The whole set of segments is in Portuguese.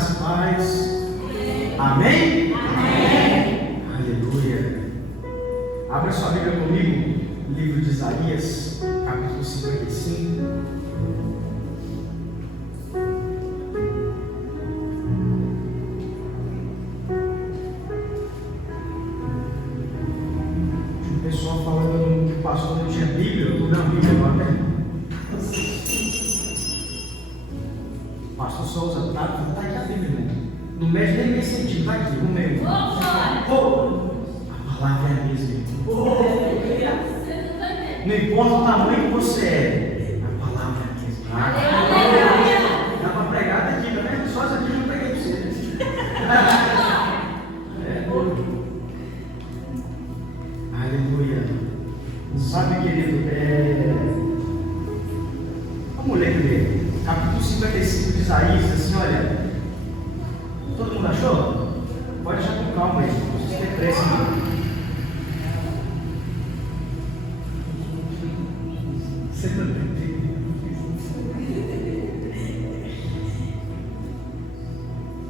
graça e paz. Amém? Amém. Aleluia. Abra sua Bíblia comigo, livro de Isaías, capítulo 55. O pessoal falando que o pastor não tinha Bíblia, eu não Bíblia agora, né? O pastor Souza tá aqui a Bíblia, né? Não mexe nem meio sentido, tá aqui, no meio. A palavra é a mesma. Não importa o tamanho que você é, a palavra é a mesma. Dá para pregar daqui, tá vendo? Só isso aqui eu não preguei para você. Aleluia. Sabe, querido, vamos ler, capítulo 55 de Isaías, assim, olha. Todo mundo achou? Pode achar com calma aí, não precisa ter pressa não. Você também.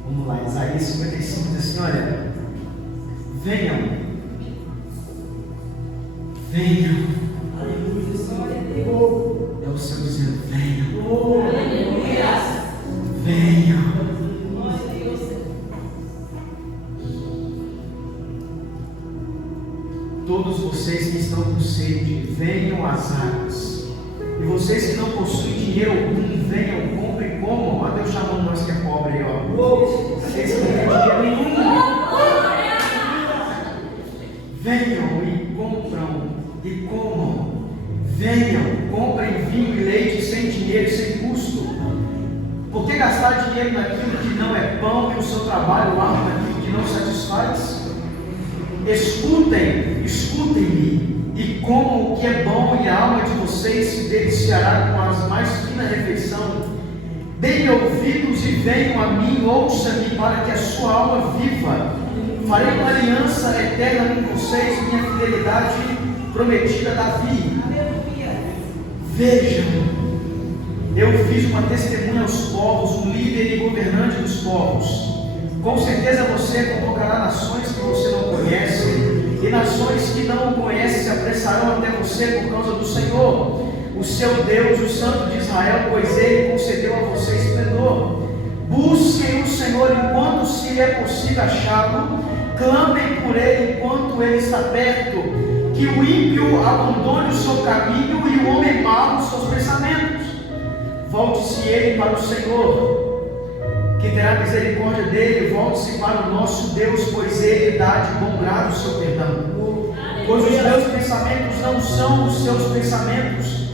Vamos lá, Isaías 55 diz assim, olha. Venham. É o Senhor dizendo, venham. Venham. Todos vocês que estão com sede, venham às águas. E vocês que não possuem dinheiro algum, venham, comprem e comam. Olha Deus chamando nós que é pobre aí, ó. Vocês que não têm dinheiro nenhum. Venham e compram e comam. Venham, comprem vinho e leite sem dinheiro e sem custo. Por que gastar dinheiro naquilo que não é pão e o seu trabalho árduo naquilo que não satisfaz? Escutem-me e comam o que é bom, e a alma de vocês se deliciará com as mais fina refeição. Deem ouvidos e venham a mim, ouça-me, para que a sua alma viva. Farei uma aliança eterna com vocês, minha fidelidade prometida a Davi. Vejam, eu fiz uma testemunha aos povos, um líder e governante dos povos. Com certeza você convocará nações que você não conhece, e nações que não o conhecem se apressarão até você por causa do Senhor, o seu Deus, o Santo de Israel, pois Ele concedeu a você esplendor. Busquem o Senhor enquanto se é possível achá-lo, clamem por Ele enquanto Ele está perto. Que o ímpio abandone o seu caminho e o homem mau os seus pensamentos. Volte-se ele para o Senhor, que terá misericórdia dele. Volte-se para o nosso Deus, pois Ele dá de bom grado o seu perdão. Pois os meus pensamentos não são os seus pensamentos,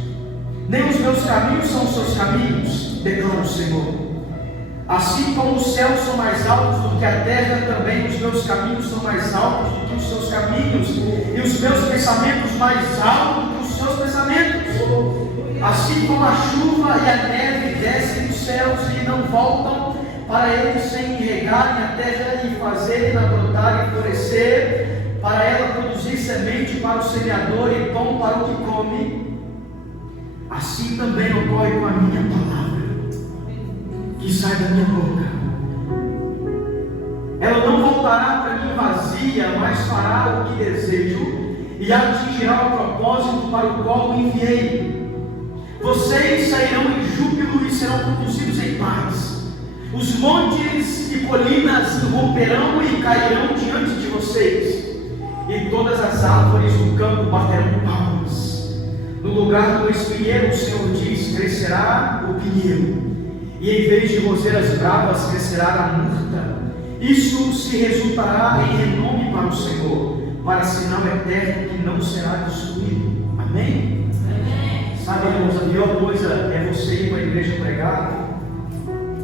nem os meus caminhos são os seus caminhos, declara o Senhor. Assim como os céus são mais altos do que a terra, também os meus caminhos são mais altos do que os seus caminhos, e os meus pensamentos mais altos do que os seus pensamentos. Assim como a chuva e a neve descem dos céus e não voltam para eles sem regarem a terra e fazerem-na brotar e florescer, para ela produzir semente para o semeador e pão para o que come, assim também ocorre com a minha palavra que sai da minha boca. Ela não voltará para mim vazia, mas fará o que desejo e atingirá o propósito para o qual me enviei. Vocês sairão em júbilo e serão conduzidos em paz. Os montes e colinas romperão e cairão diante de vocês, e todas as árvores do campo baterão palmas. No lugar do espinheiro, o Senhor diz, crescerá o pinheiro, e em vez de roseiras bravas crescerá a murta. Isso se resultará em renome para o Senhor, para sinal eterno que não será destruído. Amém? Amém. Sabe, irmãos, a pior coisa é você ir para a igreja pregar.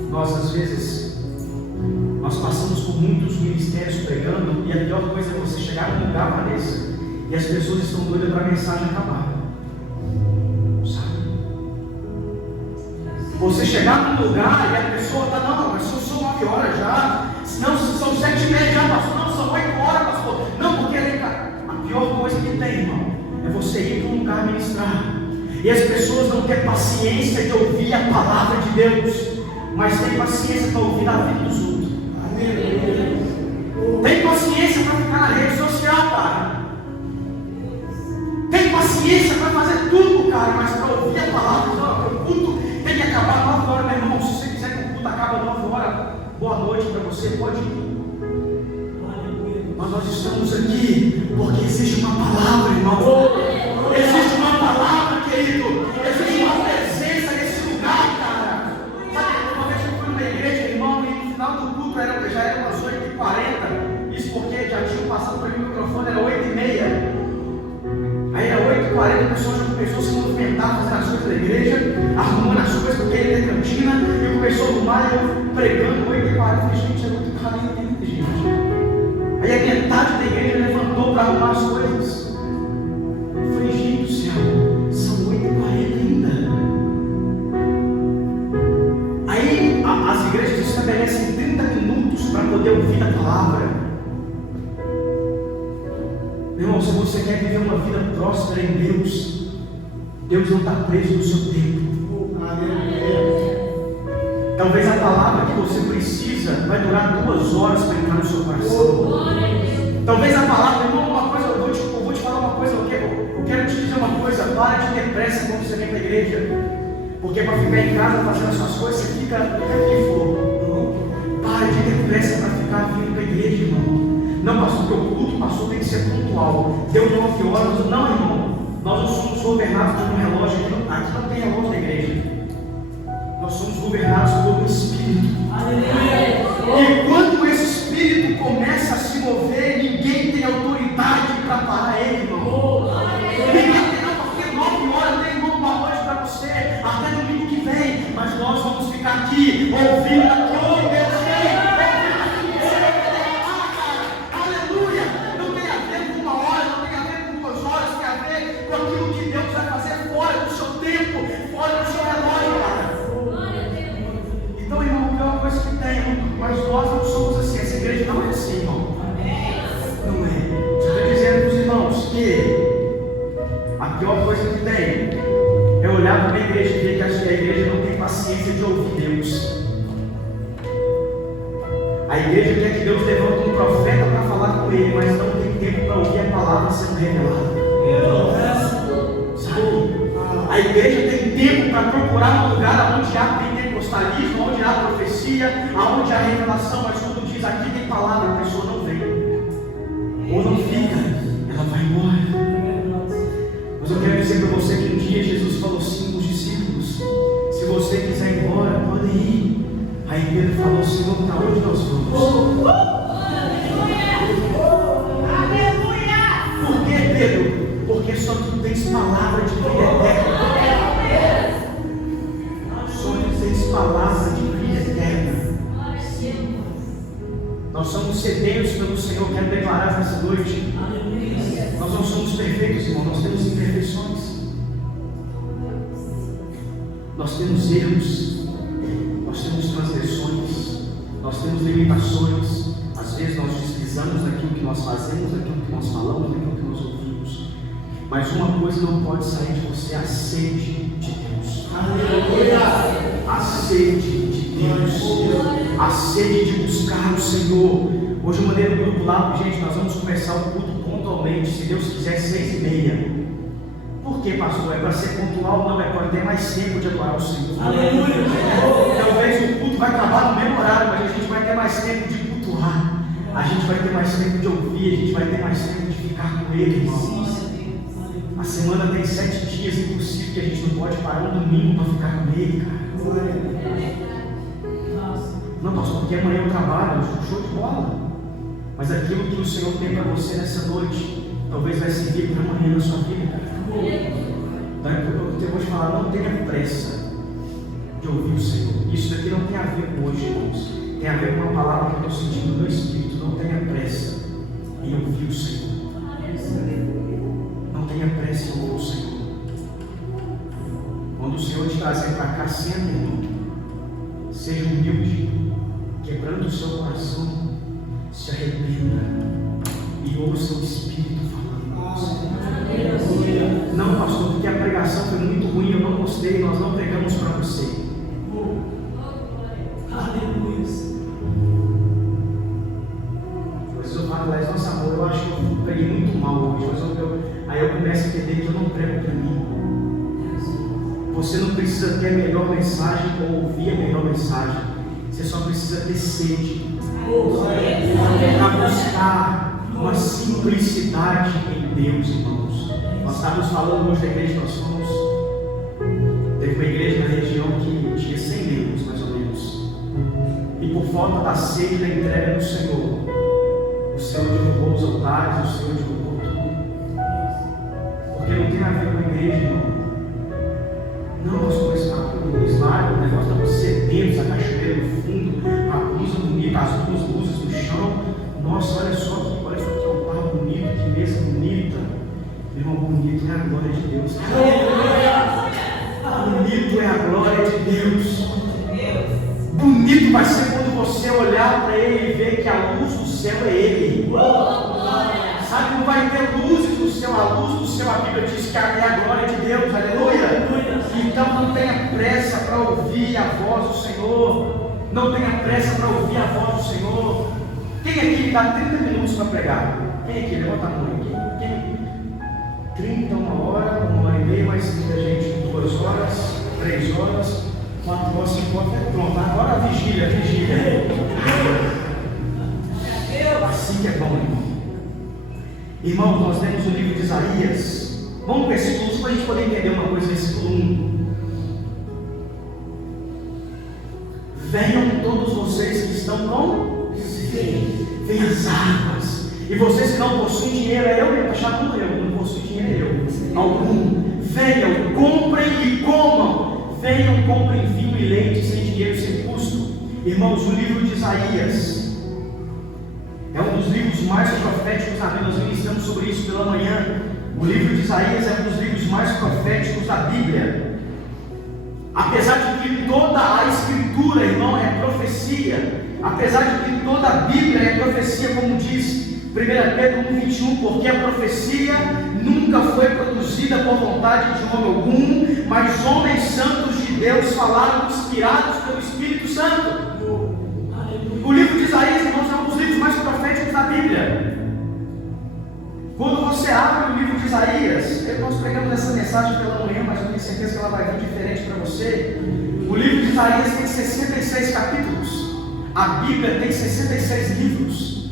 Nós, às vezes, nós passamos por muitos ministérios pregando, e a pior coisa é você chegar num lugar, Vanessa, e as pessoas estão doidas para a mensagem acabar. Sabe? Você chegar num lugar e a pessoa está, não, mas são 9 horas já, não, são 7h30 já, pastor, não, são 8 horas, pastor, não, porque a pior coisa que tem, irmão, é você ir para um lugar ministrar, e as pessoas não têm paciência de ouvir a palavra de Deus. mas tem paciência para ouvir a vida dos outros. Tem paciência para ficar na rede social, cara. Tem paciência para fazer tudo, cara, mas para ouvir a palavra. O culto tem que acabar 9 horas, meu irmão. Se você quiser que o culto acabe 9 horas, boa noite para você, pode ir. Mas nós estamos aqui porque existe uma palavra, irmão. Existe uma palavra, querido. Existe uma presença nesse lugar, cara. Sabe, uma vez eu fui numa igreja, irmão, e no final do culto já era umas 8h40. Isso porque já tinham passado para mim o microfone, era 8h30. Aí era 8h40, o pessoal já começou a se movimentar, fazer as coisas da igreja, arrumando as coisas, porque ele tem cantina, e começou a arrumar, e eu pregando 8h40, gente, é 8h40, gente. Aí a metade da igreja levantou para arrumar as coisas. Eu falei, gente do céu, são 8h40 ainda. Aí as igrejas estabelecem 30 minutos para poder ouvir a palavra. Meu irmão, se você quer viver uma vida próspera em Deus, Deus não está preso no seu tempo. Talvez a palavra que você precisa vai durar 2 horas para entrar no seu coração. Talvez a palavra, irmão, uma coisa, eu vou te falar uma coisa, eu quero te dizer uma coisa, para de ter pressa quando você vem para a igreja. Porque para ficar em casa fazendo as suas coisas, você fica o tempo que for. Para de ter pressa para ficar vindo para a igreja, irmão. Não, pastor, porque o culto passou tem que ser pontual. Deu 9 horas, não, irmão. Nós não somos governados por um relógio, aqui não tem relógio da igreja. Nós somos governados pelo Espírito. E quando esse Espírito começa a se mover, ninguém tem autoridade para parar ele, irmão. Ninguém tem, não, porque 9 horas tem uma noite para você, até domingo que vem. Mas nós vamos ficar aqui ouvindo a glória de Deus. Aleluia! Não tem a ver com 1 hora, não tem a ver com 2 horas, tem a ver com aquilo que Deus vai fazer fora do seu tempo, fora do seu relógio, cara. Então, irmão, a pior coisa que tem, mas nós não somos assim. Essa igreja não é assim, irmão. Não é. Estou dizendo para os irmãos que a pior coisa que tem é olhar para uma igreja e ver que a igreja não tem paciência de ouvir Deus. A igreja quer que Deus levante um profeta para falar com ele, mas não tem tempo para ouvir a palavra sendo revelada. Sabe? A igreja tem tempo para procurar um lugar onde há pentecostalismo, onde há profecia, onde há revelação, mas quando diz aqui tem palavra, a pessoa não vem. Ou não fica, ela vai embora. Mas eu quero dizer para você que um dia Jesus falou assim com os discípulos: se você quiser ir embora, pode ir. Aí Pedro falou: Senhor, para onde nós vamos? Por que, Pedro? Porque só tu tens palavra de vida eterna. Só tu tens palavra de vida eterna. Nós somos sedentos pelo Senhor. Quero declarar nessa noite: nós não somos perfeitos, irmão. Nós temos imperfeições. Nós temos erros. Nós temos transgressões. Nós temos limitações. Às vezes nós deslizamos daquilo que nós fazemos, daquilo que nós falamos, daquilo que nós ouvimos. Mas uma coisa não pode sair de você: a sede de Deus. A sede de Deus. A sede de buscar o Senhor. Hoje eu mandei no grupo lá, gente, nós vamos começar o culto pontualmente, se Deus quiser, 6h30. Por que, pastor? É para ser pontual? Não, é para ter mais tempo de adorar o Senhor. Aleluia. Talvez o culto vai acabar no mesmo horário, mas a gente vai ter mais tempo de cultuar. A gente vai ter mais tempo de ouvir, a gente vai ter mais tempo de ficar com Ele, irmãos. A semana tem 7 dias, impossível que a gente não pode parar um domingo para ficar com Ele, cara. Não, pastor, porque amanhã eu trabalho, show de bola. Mas aquilo que o Senhor tem para você nessa noite, talvez vai servir para amanhã na sua vida, cara. Eu vou te falar, não tenha pressa de ouvir o Senhor. Isso daqui não tem a ver com hoje, irmãos. Tem a ver com uma palavra que eu estou sentindo no meu espírito. Não tenha pressa em ouvir o Senhor. Não tenha pressa em ouvir o Senhor. Quando o Senhor te trazer para cá, senta, irmão. Seja humilde, quebrando o seu coração, se arrependa e ouça o Espírito falando com você. Não, pastor, porque a pregação foi muito ruim, eu não gostei, nós não pregamos para você. Você não precisa ter a melhor mensagem ou ouvir a melhor mensagem. Você só precisa ter sede para buscar uma simplicidade em Deus, irmãos. Nós estávamos falando hoje da igreja que nós fomos. Teve uma igreja na região que tinha 100 membros, mais ou menos. E por falta da sede da entrega do Senhor, o Senhor derrubou os altares, o Senhor derrubou tudo. Porque não tem a ver com a igreja, irmão. Não, nós começamos no slide, o negócio estava sedentos, a cachoeira no fundo, a blusa bonita, as duas luzes no chão. Nossa, olha só aqui, olha só que altar bonito, que mesa bonita. Meu irmão, bonito é a glória de Deus. Bonito é a glória de Deus. Bonito vai ser quando você olhar para Ele e ver que a luz do céu é Ele. Sabe, não vai ter luzes do céu, a luz do céu, a Bíblia diz que é a glória de Deus, aleluia. Então não tenha pressa para ouvir a voz do Senhor. Não tenha pressa para ouvir a voz do Senhor. Quem aqui me dá 30 minutos para pregar? Quem aqui? Levanta a mão aqui. Quem? 30, 1 hora, 1 hora e meia, mais 30 gente, 2 horas, 3 horas, 4 horas, 5 horas, pronto. Agora a vigília. Assim que é bom, irmão. Irmão, nós lemos o livro de Isaías. Vamos para o versículo 1 para a gente poder entender uma coisa, versículo 1. Venham todos vocês que estão com sede, venham as águas. E vocês que não possuem dinheiro, é eu mesmo, está chamando eu, não possuo dinheiro, é eu. Algum, venham, comprem e comam. Venham, comprem vinho e leite sem dinheiro, sem custo. Irmãos, o livro de Isaías é um dos livros mais proféticos da Bíblia. Nós ministramos sobre isso pela manhã. O livro de Isaías é um dos livros mais proféticos da Bíblia. Apesar de que toda a Escritura, irmão, é profecia. Apesar de que toda a Bíblia é profecia, como diz 1 Pedro 1,21, porque a profecia nunca foi produzida por vontade de homem algum, mas homens santos de Deus falaram inspirados pelo Espírito Santo. O livro de Isaías, irmãos, é um dos livros mais proféticos da Bíblia. Quando você abre o livro de Isaías, nós pregamos essa mensagem pela manhã, mas eu tenho certeza que ela vai vir diferente para você. O livro de Isaías tem 66 capítulos. A Bíblia tem 66 livros.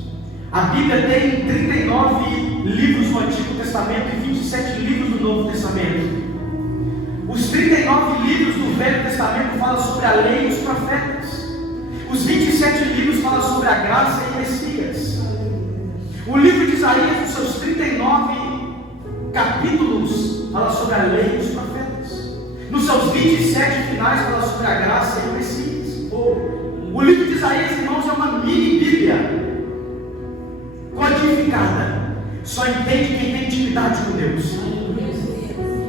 A Bíblia tem 39 livros no Antigo Testamento e 27 livros no Novo Testamento. Os 39 livros do Velho Testamento falam sobre a lei e os profetas. Os 27 livros falam sobre a graça e o Messias. O livro de Isaías, nos seus 39 capítulos, fala sobre a lei e os profetas. Nos seus 27 finais, fala sobre a graça e o Messias. O livro de Isaías, irmãos, é uma mini Bíblia codificada. Só entende quem tem intimidade com Deus.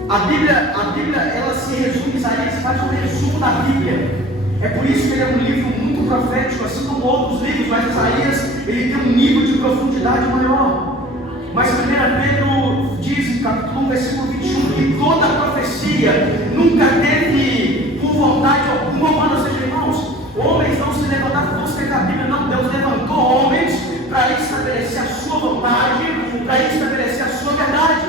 A Bíblia, ela se resume, Isaías faz um resumo da Bíblia. É por isso que ele é um livro muito profético, assim como outros livros, mas Isaías, ele tem um nível de profundidade maior. Mas 1 Pedro diz, em capítulo 1, versículo 21, que toda profecia nunca teve por vontade alguma humana. Ou seja, irmãos, homens não se levantaram por você da Bíblia, não. Deus levantou homens para estabelecer a sua vontade, para estabelecer a sua verdade.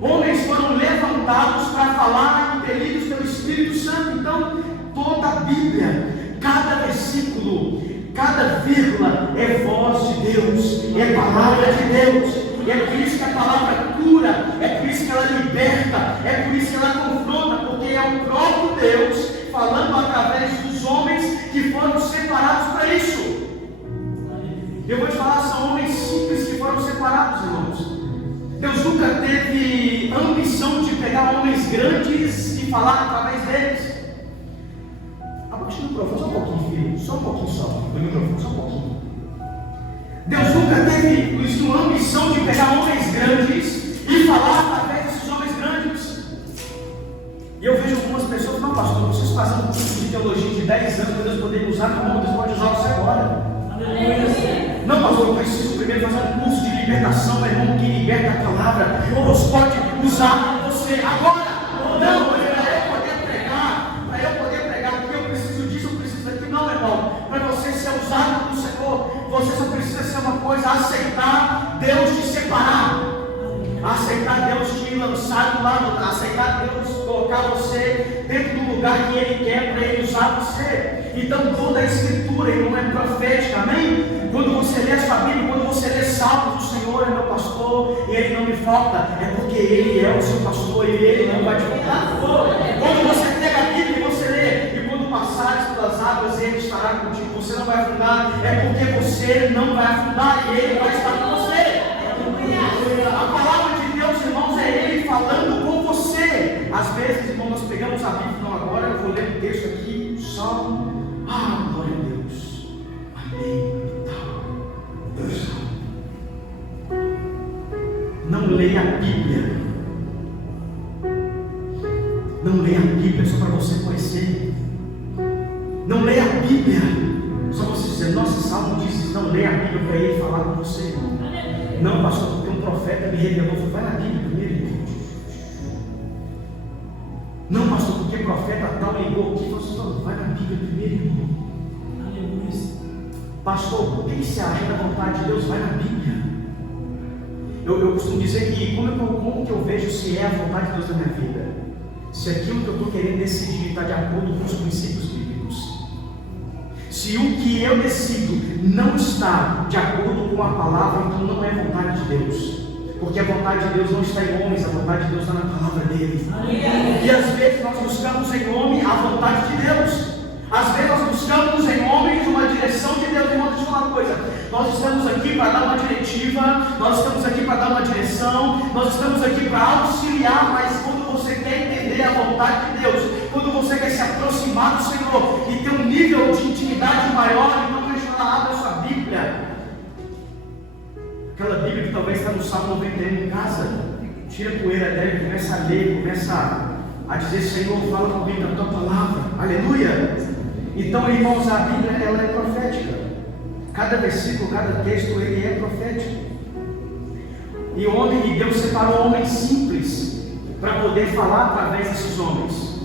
Homens foram levantados para falar, impelidos pelo Espírito Santo. Então, toda a Bíblia, cada versículo, cada vírgula é voz de Deus, é palavra de Deus. E é por isso que a palavra cura, é por isso que ela liberta, é por isso que ela confronta, porque é o próprio Deus falando através dos homens que foram separados para isso. Eu vou te falar, são homens simples que foram separados, irmãos. Deus nunca teve ambição de pegar homens grandes e falar através deles. Abaixa o microfone só um pouquinho, filho. Só um pouquinho só. Do microfone, só um pouquinho. Deus nunca teve a ambição de pegar homens grandes e falar através desses homens grandes. E eu vejo algumas pessoas, não, pastor, vocês fazendo um curso de teologia de 10 anos, Deus poderia usar, não, Deus pode usar você agora. Não, pastor, eu preciso primeiro fazer um curso de libertação, meu irmão, que liberta a palavra. Deus pode usar você agora. Não, para eu poder pregar aqui, eu preciso disso, eu preciso daquilo. Não, irmão, para você ser usado pelo Senhor, você só precisa ser uma coisa: aceitar Deus te separar, aceitar Deus te lançado lá, aceitar Deus, colocar você dentro do lugar que Ele quer para Ele usar você. Então toda a Escritura, irmão, é profética, amém? Quando você lê a sua Bíblia, quando você lê Salmos, o Senhor é meu pastor e Ele não me falta, é porque Ele é o seu pastor e Ele não vai te faltar. Quando você pega a Bíblia e você lê, e quando passares pelas águas, Ele estará contigo, você não vai afundar, é porque você não vai afundar e Ele vai estar com você. A palavra de Deus, irmãos, é Ele falando com você. Às vezes, irmãos, nós pegamos a Bíblia, não agora, eu vou ler um texto aqui, Salmo. Glória a Deus. Amém. Não leia a Bíblia. Não leia a Bíblia só para você conhecer. Não leia a Bíblia só para você dizer, nossa, Salmo diz, não leia a Bíblia para Ele falar com você, irmão. Não, pastor, porque um profeta me revelou, vai na Bíblia primeiro, irmão. Não, pastor, porque profeta tal ligou aqui, você vai na Bíblia primeiro, irmão. Aleluia. Pastor, o que você acha da vontade de Deus? Vai na Bíblia. Eu costumo dizer que como que eu vejo se é a vontade de Deus na minha vida? Se aquilo que eu estou querendo decidir está de acordo com os princípios bíblicos. Se o que eu decido não está de acordo com a palavra, então não é vontade de Deus. Porque a vontade de Deus não está em homens, a vontade de Deus está na palavra dele. E às vezes nós buscamos em homem a vontade de Deus. Às vezes nós buscamos em homens uma direção de Deus. Irmão, deixa eu falar uma coisa. Nós estamos aqui para dar uma diretiva, nós estamos aqui para dar uma direção, nós estamos aqui para auxiliar, mas quando você quer entender a vontade de Deus, quando você quer se aproximar do Senhor e ter um nível de intimidade maior, então deixa eu falar, abre a sua Bíblia. Aquela Bíblia que talvez está no Salmo 91 em casa, tira a poeira dela e começa a ler, começa a dizer, Senhor, fala comigo a tua palavra, aleluia. Então, irmãos, a Bíblia ela é profética. Cada versículo, cada texto, ele é profético. E Deus separou homens simples para poder falar através desses homens.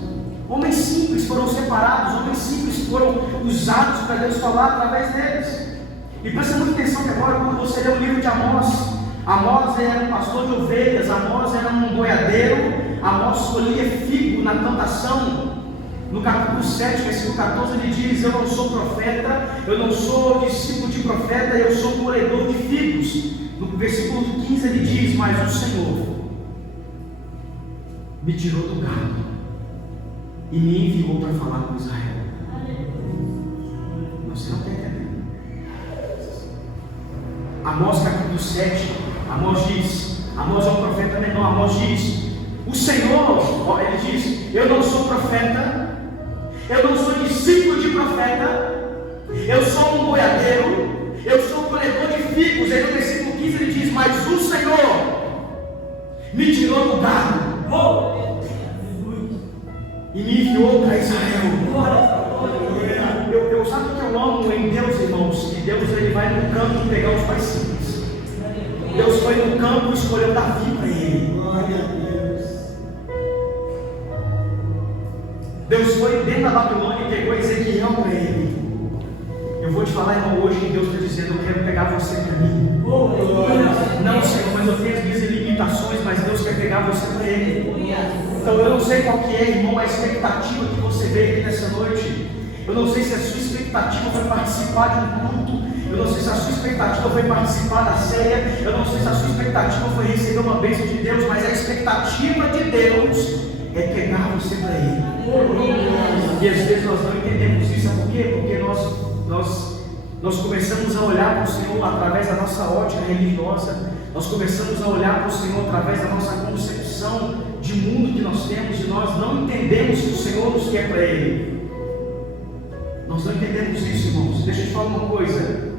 Homens simples foram separados, homens simples foram usados para Deus falar através deles. E presta muita atenção que agora, quando você lê o livro de Amós, Amós era um pastor de ovelhas, Amós era um boiadeiro, Amós colhia figo na plantação. No capítulo 7, versículo 14, ele diz, eu não sou profeta, eu não sou discípulo de profeta, eu sou colhedor de figos. No versículo 15 ele diz, mas o Senhor me tirou do gado e me enviou para falar com Israel. Você não tem entendendo. Amós capítulo 7, Amós diz, Amós é um profeta menor, Amós diz, o Senhor, ele diz, eu não sou profeta, eu não sou discípulo de profeta, eu sou um boiadeiro, eu sou um colhedor de figos. Aí no versículo 15 ele diz, mas o Senhor me tirou do gado e me enviou para Israel. Eu sabe o que eu amo em Deus, irmãos? Que Deus ele vai no campo pegar os mais simples. Deus foi no campo e escolheu Davi para ele. Deus foi dentro da Babilônia e pegou Ezequiel para ele. Eu vou te falar, irmão, hoje que Deus está dizendo, eu quero pegar você para mim. Não, Senhor, mas eu tenho as minhas limitações, mas Deus quer pegar você para Ele. Então eu não sei qual que é, irmão, a expectativa que você veio aqui nessa noite. Eu não sei se a sua expectativa foi participar de um culto. Eu não sei se a sua expectativa foi participar da ceia. Eu não sei se a sua expectativa foi receber uma bênção de Deus, mas a expectativa de Deus é pegar você para Ele. E às vezes nós não entendemos isso, sabe por quê? Porque nós começamos a olhar para o Senhor através da nossa ótica religiosa, nós começamos a olhar para o Senhor através da nossa concepção de mundo que nós temos, e nós não entendemos que o Senhor nos quer para Ele. Nós não entendemos isso, irmãos. Deixa eu te falar uma coisa.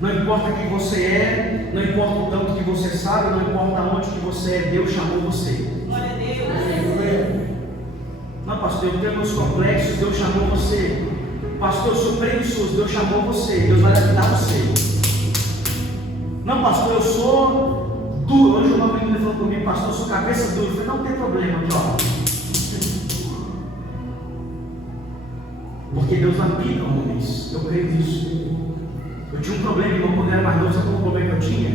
Não importa quem você é, não importa o tanto que você sabe, não importa onde que você é, Deus chamou você. Glória a Deus. Não, pastor, eu tenho meus complexos, Deus chamou você. Pastor, eu sou preguiçoso, Deus chamou você, Deus vai ajudar você. Não, pastor, eu sou duro. Hoje uma menina falou comigo, pastor, eu sou cabeça dura. Eu falei, não tem problema, aqui, ó. Porque Deus aplica homens, eu creio nisso. Eu tinha um problema, irmão, quando eu era mais novo, sabe qual o problema que eu tinha?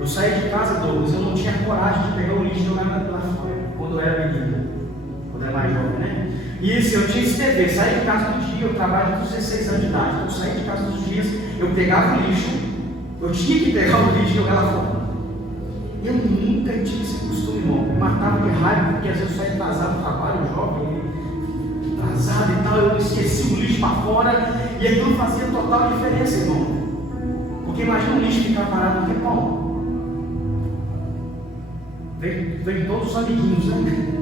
Eu saí de casa, Douglas, eu não tinha coragem de pegar o lixo e jogar lá fora, quando eu era menino, quando eu era mais jovem, né? E isso, eu tinha esse dever, saí de casa todo dia, eu trabalho com 16 anos de idade, então eu saí de casa todos os dias, eu pegava o lixo, eu tinha que pegar o lixo e jogar lá fora. Eu nunca tive esse costume, irmão, me matava de raiva, porque às vezes eu saía atrasado do trabalho, jovem, atrasado e tal, eu esqueci o lixo para fora, e aquilo fazia total diferença, irmão. Porque imagina o lixo ficar parado no tempão. Vem todos os amiguinhos, né?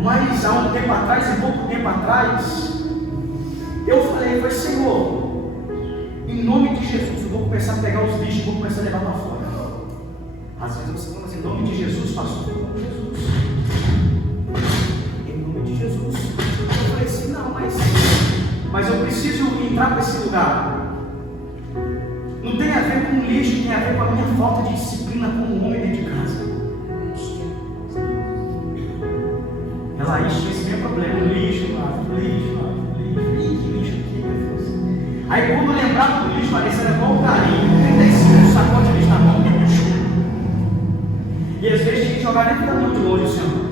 Mas há um tempo atrás, e pouco tempo atrás, eu falei, Senhor, em nome de Jesus, eu vou começar a pegar os lixos, vou começar a levar para fora. Às vezes você fala assim, em nome de Jesus, pastor, em nome de Jesus. Em nome de Jesus. Eu falei assim, não, mas eu preciso entrar para esse lugar. Não tem a ver com lixo, tem a ver com a minha falta de disciplina como homem dentro de casa. Ela tinha esse meu problema, lixo, que lixo aqui, meu Deus. Aí quando eu lembrava do lixo, parecia era igual o carinho, 35 sacote de lixo na mão, e às vezes tinha que jogar dentro da mão de longe, Senhor.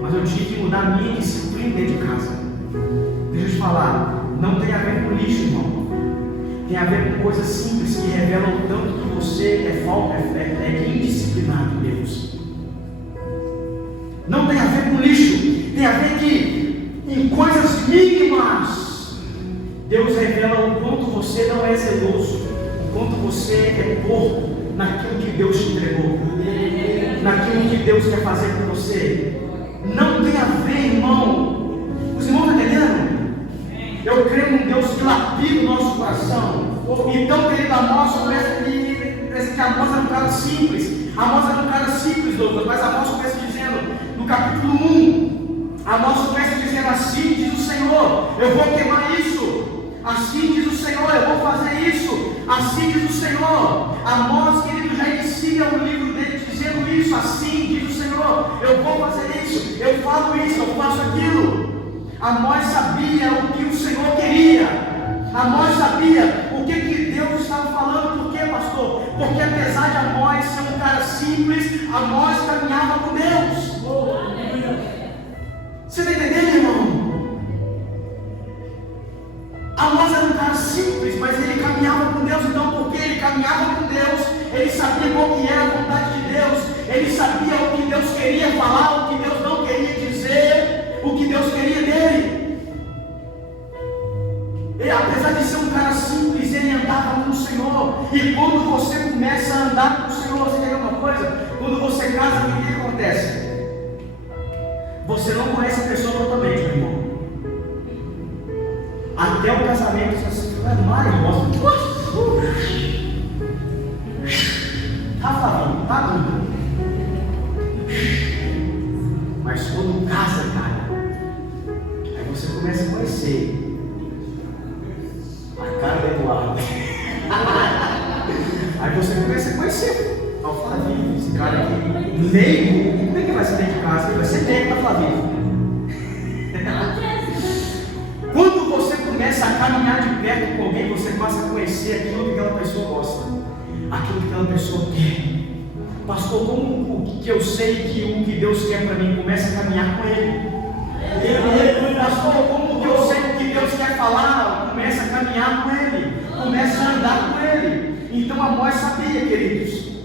Mas eu tinha que mudar a minha disciplina dentro de casa. Deixa eu te falar, não tem a ver com lixo, irmão. Tem a ver com coisas simples que revelam o tanto que você é indisciplinado, Deus. Não tem a ver com lixo, tem a ver que em coisas mínimas Deus revela o quanto você não é zeloso, o quanto você é porco naquilo que Deus te entregou, naquilo que Deus quer fazer com você. Não tem a ver, irmão. Os irmãos estão entendendo? Eu creio num Deus que lapida o nosso coração. Então, querido, Amós começa que Amós era um cara simples. Amós era um cara simples, Douglas, mas Amós começa dizendo, no capítulo 1, Amós começa dizendo, assim diz o Senhor, eu vou queimar isso. Assim diz o Senhor, eu vou fazer isso. Assim diz o Senhor. Amós, querido, já inicia o livro dele dizendo isso. Assim diz o Senhor, eu vou fazer isso, eu falo isso, eu faço aquilo. Amós sabia o que o Senhor queria. Amós sabia o que Deus estava falando. Por quê, pastor? Porque apesar de Amós ser um cara simples, Amós caminhava com Deus. Você está entendendo, irmão? Amós era um cara simples, mas ele caminhava com Deus. Então, porque ele caminhava com Deus, ele sabia qual que era a vontade de Deus. Ele sabia o que Deus queria falar, o que Deus não queria dizer, o que Deus queria dele. E apesar de ser um cara simples, ele andava com o Senhor. E quando você começa a andar com o Senhor, você quer uma coisa? Quando você casa, o que acontece? Você não conhece a pessoa totalmente, meu irmão. Até o casamento, você fica mais, irmão. Tá falando, tá tudo. Mas quando casa, cara, aí você começa a conhecer a cara do Eduardo. Aí você começa a conhecer o Flavinho, esse cara aqui, leigo. Como é que vai ser dentro de casa? Ele vai ser leigo para Flavinho. Quando você começa a caminhar de perto com alguém, você passa a conhecer aquilo que aquela pessoa gosta, aquilo que aquela pessoa quer. Pastor, como que eu sei que o que Deus quer para mim? Começa a caminhar com Ele. Pastor, como que eu sei o que Deus quer falar? Começa a caminhar com Ele, começa a andar com Ele. Então Amós sabia, queridos.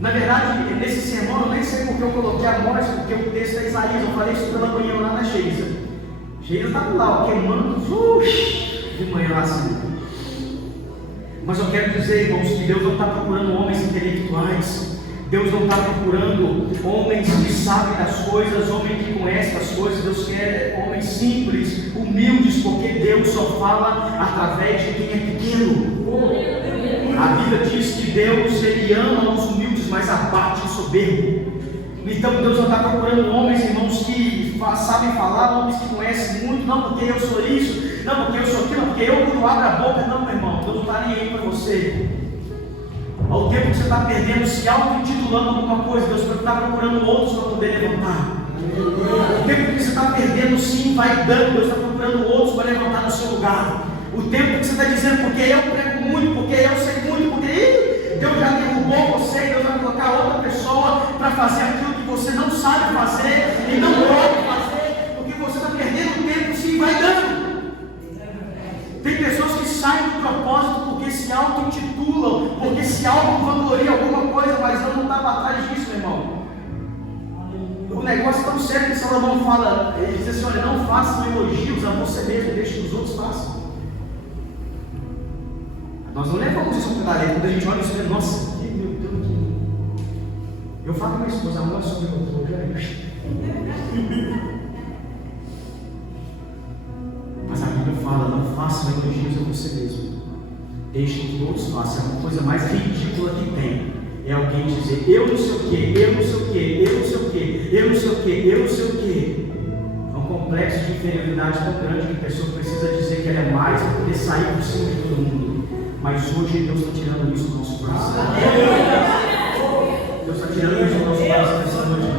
Na verdade, nesse sermão, eu nem sei porque eu coloquei Amós, porque o texto é Isaías. Eu falei isso pela manhã lá na Geisa. Geisa estava lá, queimando de manhã lá assim. Mas eu quero dizer, irmãos, que Deus não está procurando homens intelectuais. Deus não está procurando homens que sabem das coisas, homens que conhecem as coisas. Deus quer homens simples, humildes, porque Deus só fala através de quem é pequeno. A Bíblia diz que Deus, Ele ama os humildes, mas abate o soberbo. Então Deus não está procurando homens, irmãos, que sabem falar, homens que conhecem muito, não porque eu sou isso, não porque eu sou aquilo, não porque eu quando abro a boca, não, meu irmão, Deus não está nem aí para você. Ao tempo que você está perdendo, se auto-intitulando alguma coisa, Deus está procurando outros para poder levantar. Ao tempo que você está perdendo, sim, vai dando, Deus está procurando procurando outros para levantar no seu lugar. O tempo que você está dizendo, porque eu prego muito, porque eu sei muito, porque Deus já derrubou você, Deus vai colocar outra pessoa para fazer aquilo que você não sabe fazer e não pode fazer, porque você está perdendo tempo se enganando. Tem pessoas que saem do propósito porque se auto-intitulam, porque se auto-vangloriam alguma coisa, mas eu não estava atrás disso, meu irmão. O negócio é tão sério que Salomão fala, ele diz assim, olha, não façam elogios a você mesmo, deixe que os outros façam. Nós não levamos isso para a quando a gente olha isso e nossa, que meu Deus, eu falo com a minha esposa, amor, sobre o meu Mas a Bíblia fala, não façam elogios a você mesmo, deixem que outros façam. É uma coisa mais ridícula que tem, é alguém dizer, eu não sei o que, eu não sei o que, eu não sei o que, eu não sei o que, eu não sei o que. É um complexo de inferioridade tão grande que a pessoa precisa dizer que ela é mais para poder sair por cima de todo mundo. Mas hoje Deus está tirando isso do nosso coração. Deus está tirando isso do nosso coração nessa noite.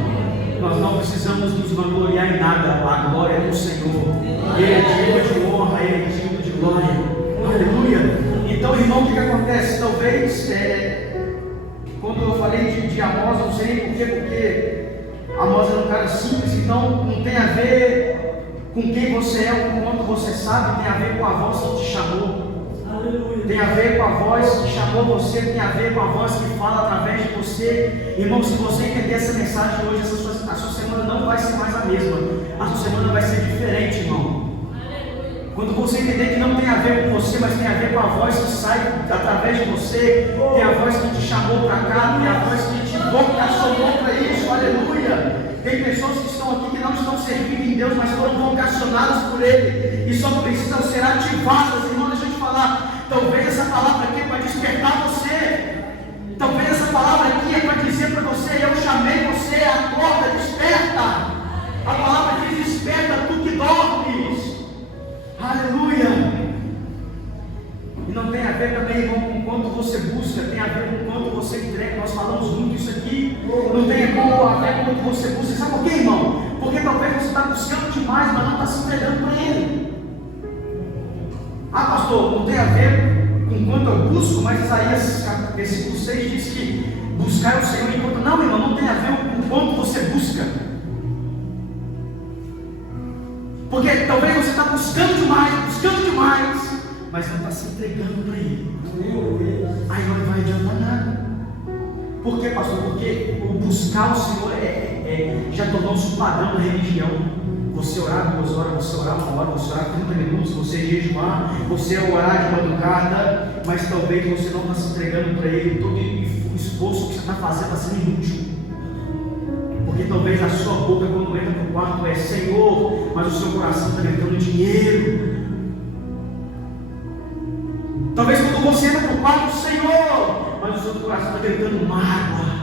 Nós não precisamos nos vangloriar em nada. A glória é do Senhor. Ele é digno de honra, Ele é digno de glória. Aleluia. Então, irmão, o que acontece? Talvez, quando eu falei de Amós, não sei por quê, porque Amós era um cara simples, então não tem a ver com quem você é ou com quanto você sabe, tem a ver com a voz que te chamou. Tem a ver com a voz que chamou você, tem a ver com a voz que fala através de você. Irmão, se você entender essa mensagem hoje, a sua semana não vai ser mais a mesma. A sua semana vai ser diferente, irmão. Quando você entender que não tem a ver com você, mas tem a ver com a voz que sai através de você, tem a voz que te chamou para cá, tem a voz que te vocacionou para isso, aleluia. Tem pessoas que estão aqui que não estão servindo em Deus, mas foram vocacionadas por Ele e só precisam ser ativadas, irmão. Deixa eu te falar. Talvez essa palavra aqui é para despertar você. Talvez essa palavra aqui é para dizer para você, eu chamei você, acorda, desperta. A palavra diz, desperta tu que dormes. Aleluia. E não tem a ver também, irmão, com quanto você busca, tem a ver com quanto você entrega. Nós falamos muito isso aqui. Não tem a ver com quanto você busca. Sabe por quê, irmão? Porque talvez você está buscando demais, mas não está se entregando para Ele. Ah, pastor, não tem a ver com quanto eu busco, mas Isaías versículo 6 diz que buscar o Senhor enquanto. Não, irmão, não tem a ver com quanto você busca. Porque talvez você está buscando demais, mas não está se entregando para Ele. Aí não vai adiantar nada. Por quê, pastor? Porque o buscar o Senhor já tornou-se um padrão da religião. Você orar 2 horas, você orar 1 hora, você orar 30 minutos, você jejuar, você orar de madrugada, mas talvez você não está se entregando para Ele. Todo o esforço que você está fazendo está sendo inútil. Porque talvez a sua boca, quando entra no quarto, é Senhor, mas o seu coração está gritando dinheiro. Talvez quando você entra no quarto, Senhor, mas o seu coração está gritando mágoa.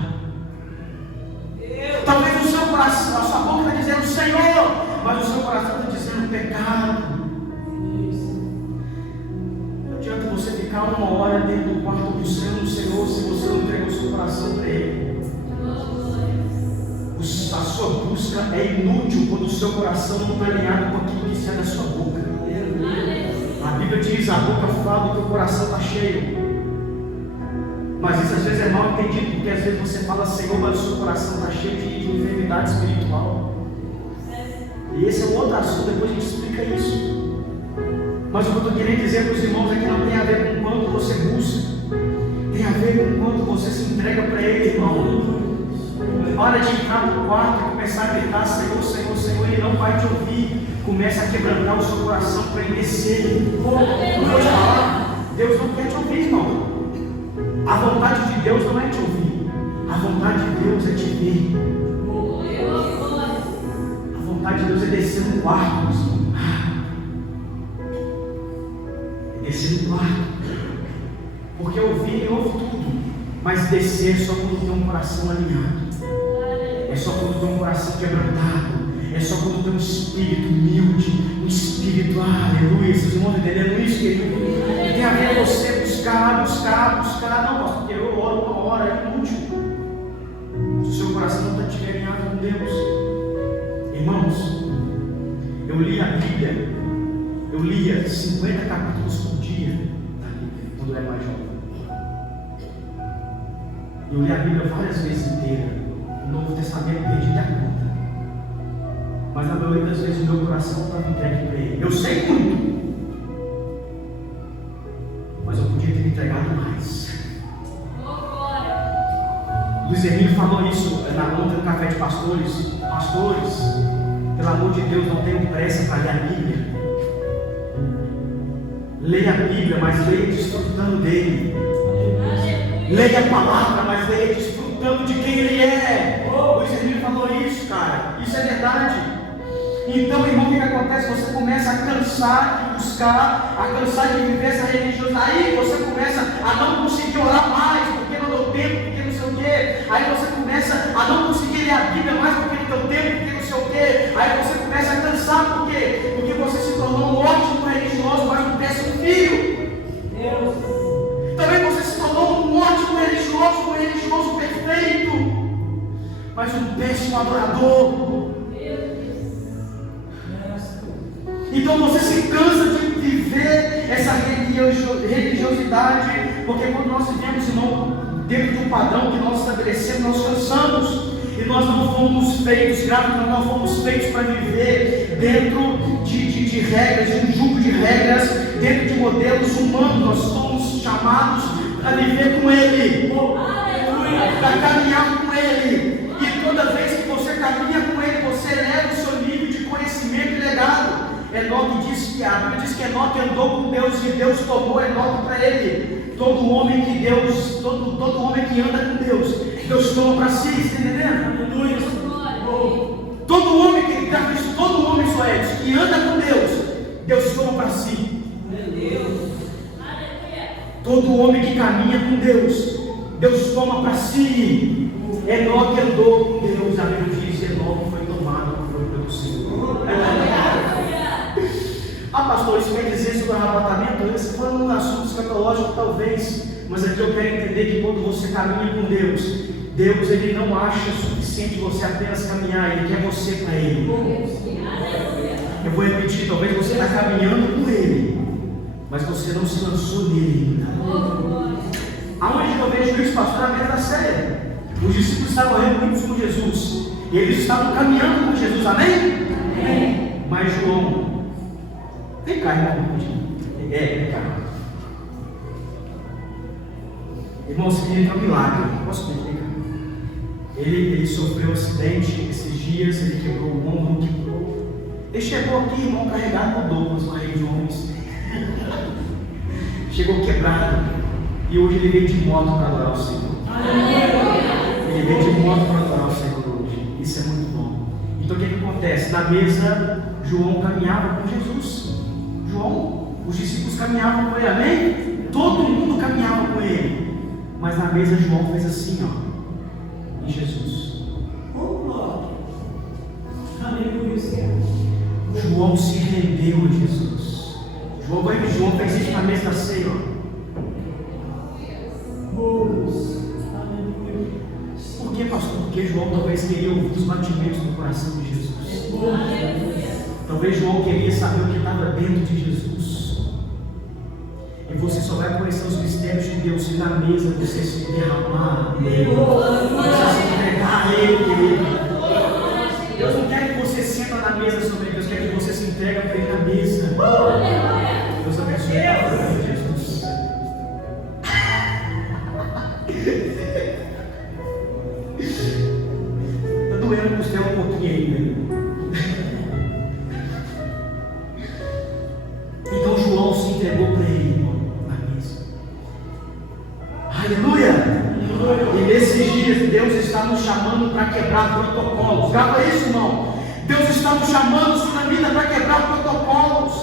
Talvez o seu coração, a sua boca está dizendo Senhor, mas o seu coração está dizendo pecado. Não adianta você ficar 1 hora dentro do quarto do Senhor, se você não entregou o seu coração para Ele. A sua busca é inútil quando o seu coração não está alinhado com aquilo que sai da sua boca. A Bíblia diz, a boca fala que o coração está cheio. Mas isso às vezes é mal entendido, porque às vezes você fala Senhor, mas o seu coração está cheio de enfermidade espiritual. E esse é um outro assunto, depois a gente explica isso. Mas o que eu estou querendo dizer para os irmãos é que não tem a ver com quanto você busca, tem a ver com quanto você se entrega para Ele, irmão. Hora de entrar no quarto e começar a gritar Senhor, Senhor, Senhor, Ele não vai te ouvir. Começa a quebrantar o seu coração para Ele descer. Não vou te falar, Deus não quer te ouvir, irmão. A vontade de Deus não é te ouvir, a vontade de Deus é te ver. A vontade de Deus é descer no quarto, é descer no quarto, porque ouvir ele ouve tudo, mas descer só quando tem um coração alinhado, é só quando tem um coração quebrantado, é só quando tem um espírito humilde, um espírito, aleluia. Vocês vão entendendo isso, querido? Tem a ver com você buscar, não, pastor, porque eu oro 1 hora, é inútil. Se o seu coração não está te alinhado com Deus. Irmãos, eu li a Bíblia Eu lia 50 capítulos por dia da Bíblia, quando eu era mais jovem. Eu li a Bíblia várias vezes inteira. O Novo Testamento perdi da conta. Mas na maioria das vezes o meu coração estava entregue para Ele. Eu sei muito, mas eu podia ter me entregado mais. Luiz Henrique falou isso na ontem no Café de Pastores. Pastores, pelo amor de Deus, não tenham pressa para ler a Bíblia. Leia a Bíblia, mas leia desfrutando dele. Leia a palavra, mas leia desfrutando de quem Ele é. Luiz Henrique falou isso, cara. Isso é verdade. Então, irmão, o que acontece? Você começa a cansar de buscar, a cansar de viver essa religiosidade. Aí você começa a não conseguir orar mais, porque não deu tempo, porque não sei o quê. Aí você começa a não conseguir ler a Bíblia mais, porque não deu tempo, porque não sei o quê. Aí você começa a cansar, por quê? Porque você se tornou um ótimo religioso, mas um péssimo filho. Deus. Também você se tornou um ótimo religioso, um religioso perfeito, mas um péssimo adorador. Então você se cansa de viver essa religiosidade, porque quando nós vivemos, irmão, dentro de um padrão que nós estabelecemos, nós cansamos. E nós não fomos feitos, graças, nós não fomos feitos para viver dentro de regras, de um jugo de regras, dentro de modelos humanos. Nós somos chamados para viver com Ele, para caminhar com Ele. E toda vez que você caminha com Ele, você eleva o seu nível de conhecimento e legado. Enoque diz que a Bíblia diz que Enoque andou com Deus e Deus tomou Enoque para ele. Todo homem que Deus, todo homem que anda com Deus, Deus toma para si, está entendendo? Todo homem que está visto, todo homem só é isso, que anda com Deus, Deus toma para si. Todo homem que caminha com Deus, Deus toma para si. Enoque andou com Deus, a Bíblia diz, Enoque foi tomado pelo Senhor. Ah, pastor, isso quer dizer sobre o arrebatamento? Você falando um assunto escatológico, talvez, mas aqui eu quero entender que quando você caminha com Deus, Deus ele não acha suficiente você apenas caminhar, Ele quer você para Ele. Eu vou repetir, talvez você está caminhando com Ele, mas você não se lançou nele ainda. Aonde eu vejo isso, pastor? Na mesa da ceia. Os discípulos estavam reunidos com Jesus, e eles estavam caminhando com Jesus, amém? Amém. Mas João, vem cá, irmão. Vem cá. Irmão, esse menino é um milagre. Posso ver? Vem cá. Ele sofreu um acidente esses dias, ele quebrou o ombro, Ele chegou aqui, irmão, carregado por Douglas, uma rede de homens. Chegou quebrado. E hoje ele veio de moto para adorar o Senhor. Ele veio de moto para adorar o Senhor hoje. Isso é muito bom. Então o que acontece? Na mesa, João caminhava com Jesus. Os discípulos caminhavam com ele, amém? Todo mundo caminhava com ele. Mas na mesa João fez assim, ó, em Jesus. João se rendeu a Jesus. João fez isso na mesa da ceia, ó. Por que, pastor? Porque João talvez queria ouvir os batimentos do coração de Jesus. Talvez João queria saber o que estava dentro de Jesus. E você só vai conhecer os mistérios de Deus se na mesa você se derramar nele. Você se entregar a Ele, querido. Deus não quer que você senta na mesa sobre Deus, quer que você se entregue para Ele na mesa. Deus abençoe a palavra de Jesus. Está doendo você um pouquinho ainda. Então João se entregou para Ele, irmão, na mesa. Aleluia! E nesses dias Deus está nos chamando para quebrar protocolos. Grava isso, irmão. Deus está nos chamando na vida para quebrar protocolos.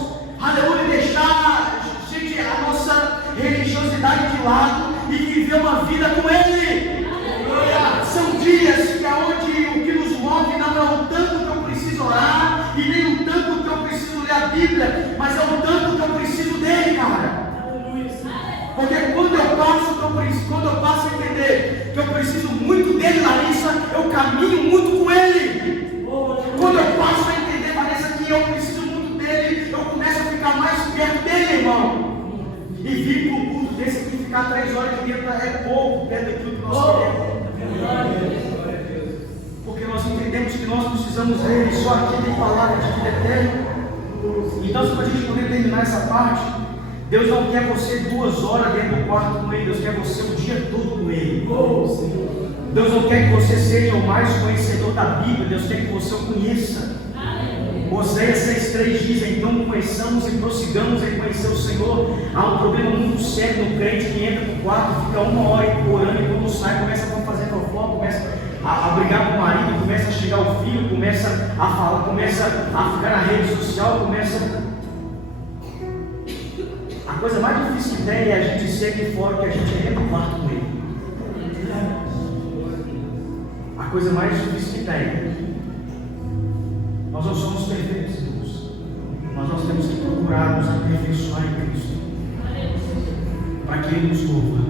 Aleluia! Deixar, gente, a nossa religiosidade de lado e viver uma vida com Ele. Aleluia! São dias que onde o que nos move não é o tanto que eu preciso orar e nem o tanto que eu preciso ler a Bíblia, mas é o tanto que eu preciso dele, cara. Porque quando eu passo a entender que eu preciso muito dele, Larissa, eu caminho muito com ele. Quando eu passo a entender, Vanessa, que eu preciso muito dele, eu começo a ficar mais entendemos que nós precisamos dele, só aqui tem palavra de vida eterna. Então, se para a gente poder terminar essa parte, Deus não quer você 2 horas dentro do quarto com Ele, Deus quer você o dia todo com Ele. Deus não quer que você seja o mais conhecedor da Bíblia, Deus quer que você o conheça. Oséias 6,3 diz: então conheçamos e prossigamos em conhecer o Senhor. Há um problema muito sério no crente que entra no quarto, fica 1 hora orando e quando sai começa a fazer fofoca, começa a brigar com o marido, começa a xingar o filho, começa a falar, começa a ficar na rede social, começa... A coisa mais difícil que tem é a gente ser aqui fora que a gente entra no quarto com Ele. A coisa mais difícil que tem. Nós não somos perfeitos, irmãos, mas nós temos que procurar nos aperfeiçoar em Cristo, para que Ele nos louva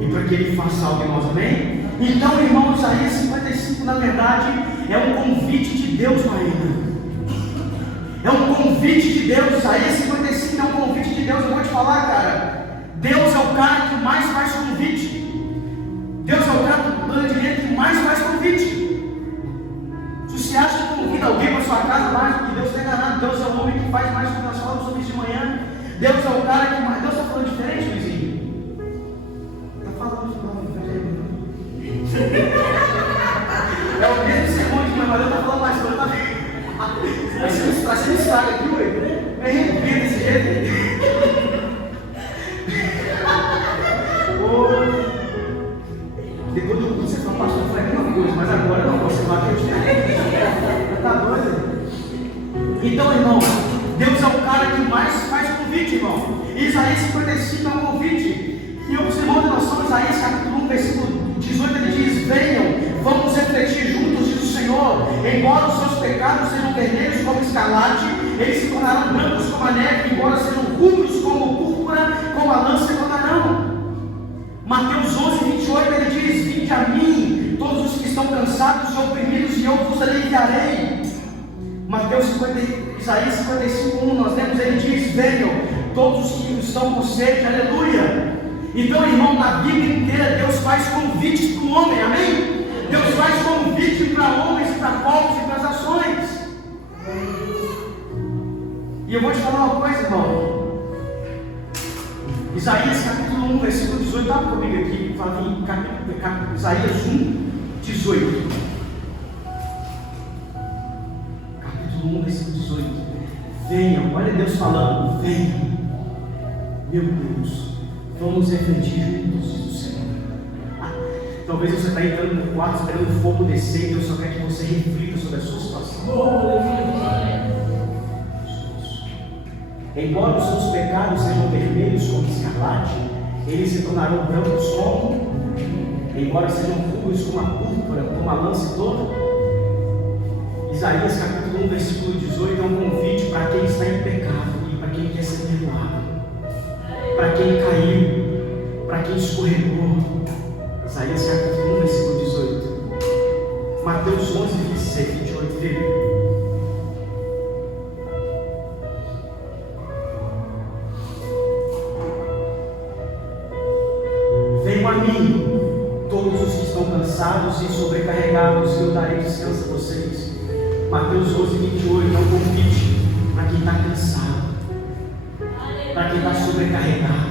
e para que Ele faça algo em nós, amém? Então, irmão, Isaías 55, na verdade, é um convite de Deus para ele. É um convite de Deus. Isaías 55 é um convite de Deus. Eu vou te falar, cara, Deus é o cara que mais faz convite. Deus é o cara do dinheiro que mais faz convite. Se você acha que convida alguém para sua casa mais do que Deus, está enganado. Deus é o homem que faz mais do que nós falamos sobre isso de manhã. Deus é o cara que mais... Deus está falando diferente, Luizinho? Está falando de novo, é o mesmo sermão de manhã, mas Deus está falando mais coisa, tá vendo? Você me estraga aqui, ué? Me arrependo desse jeito. Depois do culto você fala, pastor, eu falei a mesma coisa, mas agora não, você vai ter diferente. Está doido? Então, irmão, Deus é o cara que mais faz convite, irmão. Isaías 55 é um convite. E os irmãos, nós somos Isaías capítulo 1, versículo 18, ele diz: venham, vamos refletir juntos, diz o Senhor. Embora os seus pecados sejam vermelhos como escarlate, eles se tornarão brancos como a neve. Embora sejam rubros como púrpura, como a lã se tornarão. Mateus 11, 28, ele diz: vinde a mim, todos os que estão cansados e oprimidos, e eu vos aliviarei. Isaías 55, 1, nós lemos, ele diz: venham, todos os que estão com sede, aleluia. Então, irmão, na Bíblia inteira, Deus faz convites para o homem, amém? Deus faz convite para homens, para povos e para as ações. E eu vou te falar uma coisa, irmão. Isaías capítulo 1, versículo 18, dá comigo aqui, Flavinho, Isaías 1, 18. Capítulo 1, versículo 18. Venham, olha Deus falando, venham, meu Deus, vamos refletir juntos, diz o Senhor. Talvez você está entrando no quarto esperando o fogo descer, e Deus só quer que você reflita sobre a sua situação. Embora os seus pecados sejam vermelhos como escarlate, eles se tornarão brancos como, embora sejam rubros como a púrpura, como a lã se torna. Isaías capítulo 1, versículo 18 é um convite para quem está em pecado e para quem quer ser perdoado, para quem caiu, para quem escorregou. Isaías capítulo 1, versículo 18. Mateus 11, 26, 28, filho. Venham a mim, todos os que estão cansados e sobrecarregados, e eu darei descanso a vocês. Mateus 11, 28 é um convite para quem está cansado, para quem está sobrecarregado,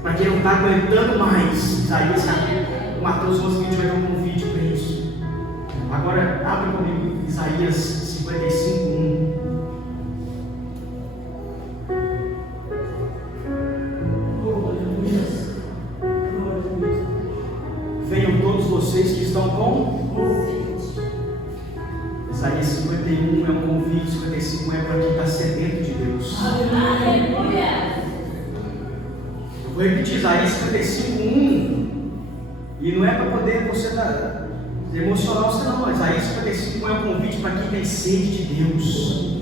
para quem não está aguentando mais. Isaías, Mateus 11, 28 é um convite para isso. Agora, abre comigo Isaías 55, 1. Venham todos vocês que estão com Isaías 51 é um convite, 55 é para quem está sedento de Deus. Eu vou repetir Isaías 55, 1. E não é para poder você emocionar você não. Isaías 55 é um convite para quem tem sede de Deus.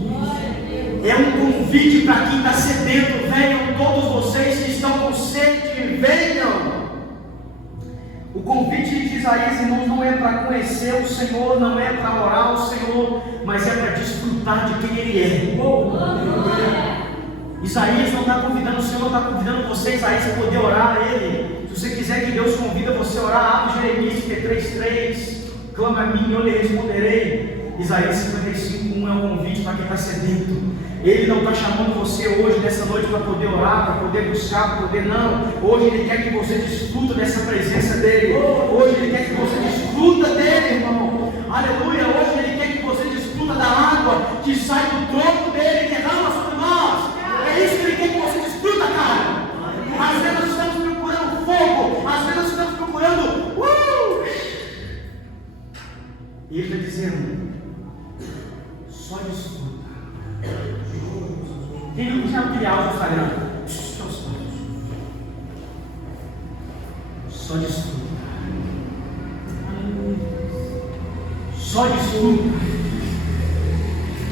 É um convite para quem está sedento. Venham todos vocês que estão com sede, venham. O convite de Isaías, irmãos, não é para conhecer o Senhor, não é para orar ao Senhor, mas é para desfrutar de quem Ele é. Isaías não está convidando, o Senhor está convidando você, Isaías, a poder orar a Ele. Se você quiser que Deus convida você a orar, abre Jeremias 3:3. clama a mim e eu lhe responderei. Isaías 55:1 é um convite para quem está sedento. Ele não está chamando você hoje, nessa noite, para poder orar, para poder buscar, para poder não. Hoje Ele quer que você desfruta dessa presença dEle. Hoje Ele quer que você desfruta dEle, irmão. Aleluia. Hoje Ele quer que você desfruta da água que sai do trono dEle e derrama sobre nós. É isso que Ele quer que você desfruta, cara. Às vezes nós estamos procurando fogo, às vezes nós estamos procurando. E Ele está dizendo: só desfruta. Quem chama aquele áudio no Instagram? Só desfruta. Só desfruta.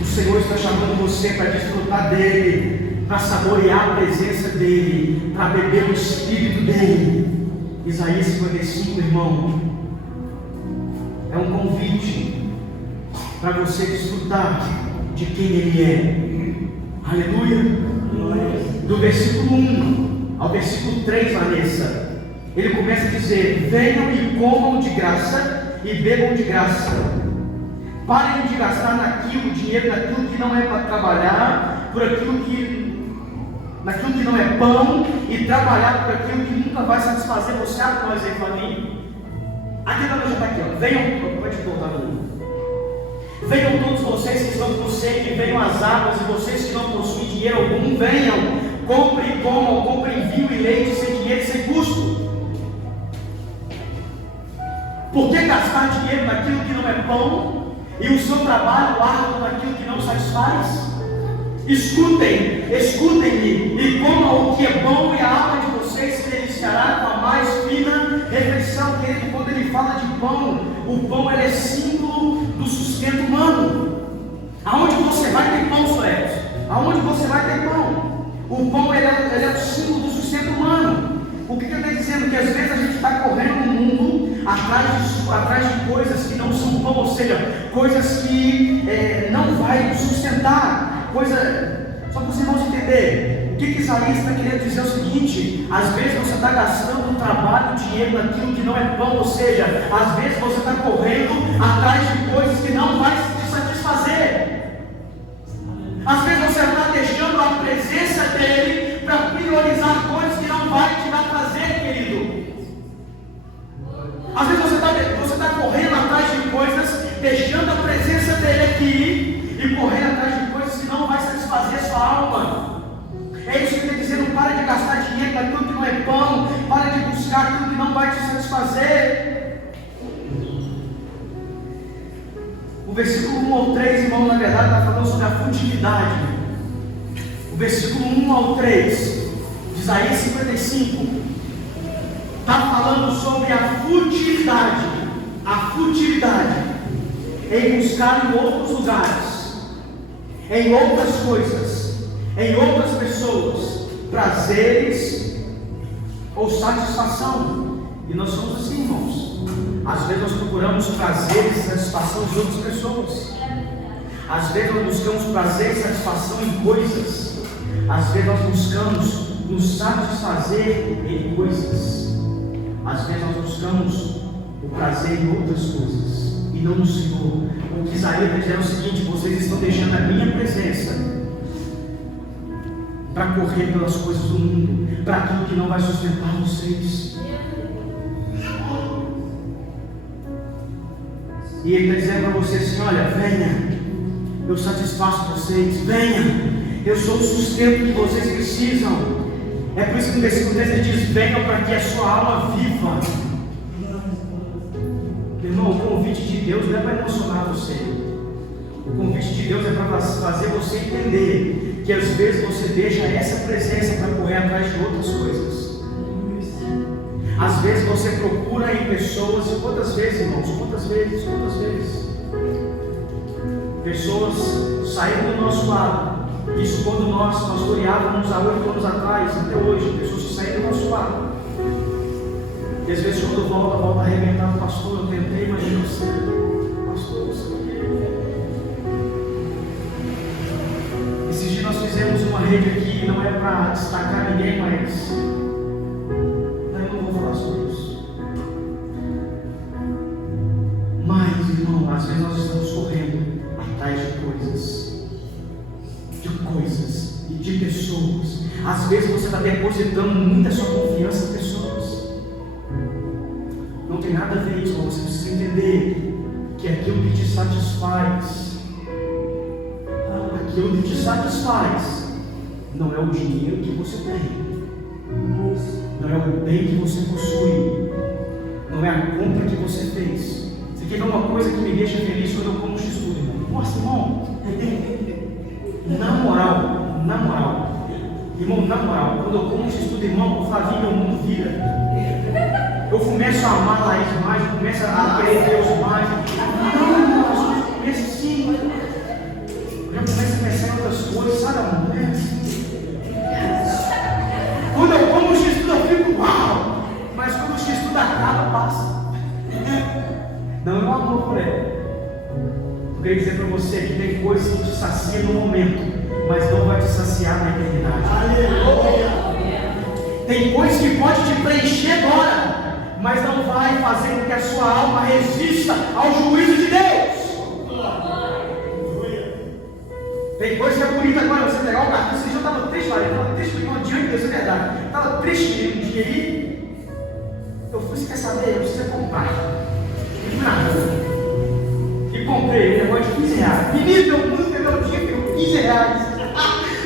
O Senhor está chamando você para desfrutar dEle, para saborear a presença dEle, para beber o Espírito dEle. Isaías 55, irmão, é um convite para você desfrutar de quem Ele é. Aleluia. Do versículo 1 ao versículo 3, Vanessa, ele começa a dizer: venham e comam de graça e bebam de graça. Parem de gastar dinheiro naquilo que não é para trabalhar, naquilo que não é pão, e trabalhar por aquilo que nunca vai satisfazer você. Abre um exemplo para mim. Aqui já está aqui, ó. Venham, pode voltar no mundo. Venham todos vocês que estão com sede, venham as águas, e vocês que não possuem dinheiro algum, venham, comprem e comam, comprem vinho e leite sem dinheiro e sem custo. Por que gastar dinheiro naquilo que não é pão, e o seu trabalho árduo naquilo que não satisfaz? Escutem-me, e comam o que é bom, e a alma de vocês se deliciará com a mais fina refeição. Querido, quando ele fala de pão, o pão ele é símbolo do sustento humano. Aonde você vai ter pão, Soetos? Aonde você vai ter pão? O pão ele é o símbolo do sustento humano. O que ele está dizendo? Que às vezes a gente está correndo no mundo atrás de coisas que não são pão, ou seja, coisas que não vai sustentar. Só para os irmãos entenderem, o que Isaías está querendo dizer é o seguinte: às vezes você está gastando trabalho, dinheiro naquilo que não é pão, ou seja, às vezes você está correndo atrás de coisas que não vai te satisfazer. Às vezes você está deixando a presença dEle para priorizar coisas que não vai te dar prazer, querido. Às vezes você está correndo atrás de coisas, deixando a presença dEle aqui e correndo atrás de coisas que não vai satisfazer a sua alma. É isso que ele está dizendo: para de gastar dinheiro naquilo que não é pão, para de buscar aquilo que não vai te satisfazer. O versículo 1 ao 3, irmão, na verdade está falando sobre a futilidade. O versículo 1 ao 3 de Isaías 55 está falando sobre a futilidade em buscar em outros lugares, em outras coisas, em outras pessoas, prazeres ou satisfação. E nós somos assim, irmãos. Às vezes nós procuramos prazer e satisfação de outras pessoas. Às vezes nós buscamos prazer e satisfação em coisas. Às vezes nós buscamos nos satisfazer em coisas. Às vezes nós buscamos o prazer em outras coisas e não no Senhor. O que Isaías está dizendo é o seguinte: vocês estão deixando a minha presença para correr pelas coisas do mundo, para aquilo que não vai sustentar vocês. E Ele está dizendo para vocês assim: olha, venha, eu satisfaço vocês, venha, eu sou o sustento que vocês precisam. É por isso que no versículo 3 ele diz: venham para que a sua alma viva. Irmão, o convite de Deus não é para emocionar você. O convite de Deus é para fazer você entender que às vezes você deixa essa presença para correr atrás de outras coisas. Às vezes você procura em pessoas, e quantas vezes, irmãos, quantas vezes pessoas saíram do nosso lado. Isso quando nós pastoreávamos há 8 anos atrás, até hoje, pessoas que saíram do nosso lado. E às vezes quando volta arrebentado: pastor, eu tentei, mas não sei. Pastor, não sei o que. Esses dias nós fizemos uma rede aqui, não é para destacar ninguém, mas eu não vou falar sobre isso. Mas às vezes nós estamos correndo atrás de coisas e de pessoas. Às vezes você está depositando muita sua confiança em pessoas. Não tem nada a ver isso, mas você precisa entender que aquilo que te satisfaz, não é o dinheiro que você tem, não é o bem que você possui, não é a compra que você fez. Você quer ver uma coisa que me deixa feliz quando eu como x-tudo, irmão? Nossa, irmão, na moral, quando eu como x-tudo, irmão, o Flavinho, meu mundo vira. Eu começo a amar a Laís mais, eu começo a querer Deus mais. Não, eu começo assim. Eu já começo a pensar em outras coisas, sabe, amor? Quando eu como o x-tudo, eu fico uau! Mas quando o x-tudo acaba, passa. Não é um amor por ele. Eu queria dizer para você que tem coisas que te saciam no momento, mas não vai te saciar na eternidade. Aleluia! Tem coisas que pode te preencher agora, mas não vai fazer com que a sua alma resista ao juízo de Deus. Tem coisa que é bonita agora, você pegar o cartão. Esse dia eu estava triste, eu estava triste, irmão, diante de Deus, é verdade. Eu estava triste um dia aí. Eu fui, você quer saber? Eu preciso comprar. E fui na rua. E comprei um negócio de R$15. Menino, meu dia ficou R$15.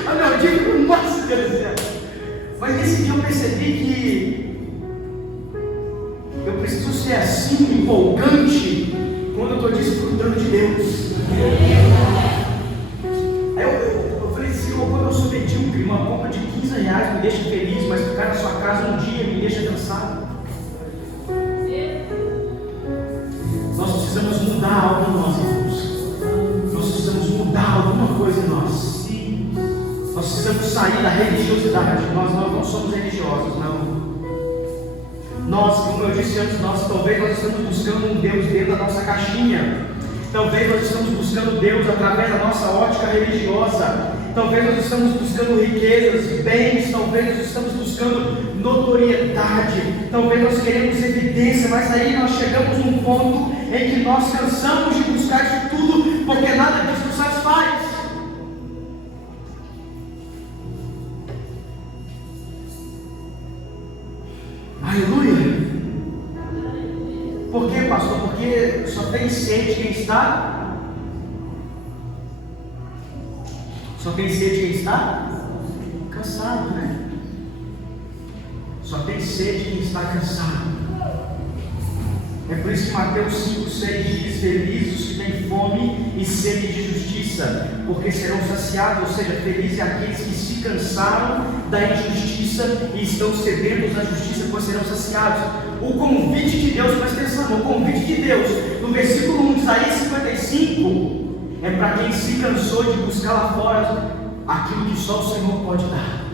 A meu dia ficou, nossa, Deus do céu. Mas nesse dia eu percebi que eu preciso ser assim, empolgante, quando eu estou desfrutando de Deus. Aí eu falei assim, quando eu sou medíocre, uma compra de R$15 me deixa feliz, mas ficar na sua casa um dia me deixa cansado. Nós precisamos mudar algo em nós, irmãos. Nós precisamos mudar alguma coisa em nós. Nós precisamos sair da religiosidade. Nós não somos religiosos, não. Nós, como eu disse antes, talvez nós estamos buscando um Deus dentro da nossa caixinha. Talvez nós estamos buscando Deus através da nossa ótica religiosa. Talvez nós estamos buscando riquezas, bens. Talvez nós estamos buscando notoriedade. Talvez nós queremos evidência. Mas aí nós chegamos num ponto em que nós cansamos de buscar isso tudo, porque nada disso nos satisfaz. Aleluia! Por quê, pastor? Porque só tem sede quem está? Só tem sede quem está? Cansado, né? Só tem sede quem está cansado. É por isso que Mateus 5,6 diz: felizes os que têm fome e sede de justiça, porque serão saciados. Ou seja, felizes aqueles que se cansaram da injustiça e estão sedentos da justiça, pois serão saciados. O convite de Deus, presta atenção, o convite de Deus no versículo 1 de Isaías 55 é para quem se cansou de buscar lá fora aquilo que só o Senhor pode dar.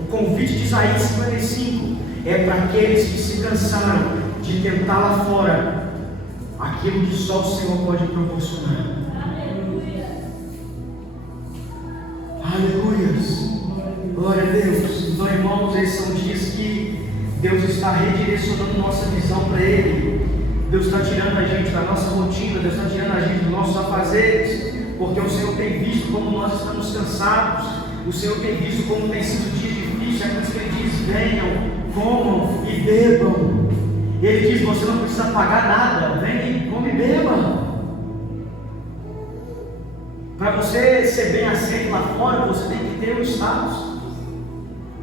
O convite de Isaías 55 é para aqueles que se cansaram de tentar lá fora aquilo que só o Senhor pode proporcionar. Aleluias! Glória a Deus! Então, irmãos, esses são dias que Deus está redirecionando nossa visão para Ele. Deus está tirando a gente da nossa rotina, Deus está tirando a gente dos nossos afazeres, porque o Senhor tem visto como nós estamos cansados, o Senhor tem visto como tem sido dias difíceis. É por isso que Ele diz: venham, comam e bebam. Ele diz: você não precisa pagar nada, vem, come e beba. Para você ser bem aceito lá fora, você tem que ter um status.